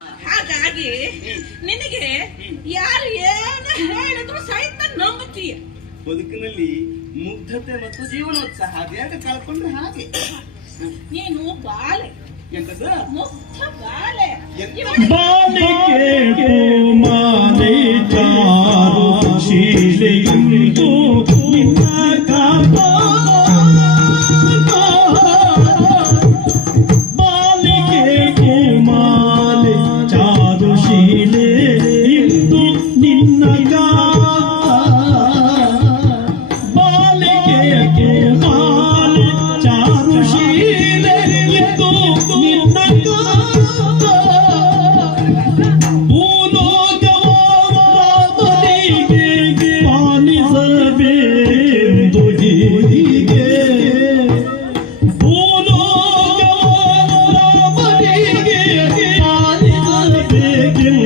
ಹಾಗಾಗಿ ನಿನಗೆ ಯಾರು ಏನು ಹೇಳಿದ್ರು ಸಹಿತ ನಂಬುತ್ತೀಯ. ಬದುಕಿನಲ್ಲಿ ಮುಗ್ಧತೆ ಮತ್ತು ಜೀವನೋತ್ಸಾಹ ಅದ್ಯಾಗ ಕಳ್ಕೊಂಡ್ರೆ ಹಾಗೆ. ನೀನು ಬಾಲೆ. ಎಂತದ? ಮುಗ್ಧ ಬಾಲೆ? ಇವಳು ಬಾಲಿಕೆ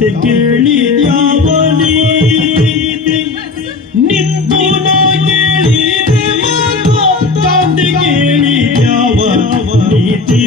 ಕಾಂತೆ ಕೇಳಿ ನೀತಿ ನಿಂತು ನಾ ಕೇಳಿದೆ ಮಾತ ಕಾಂತೆ ಕೇಳಿ ಯಾವ ನೀತಿ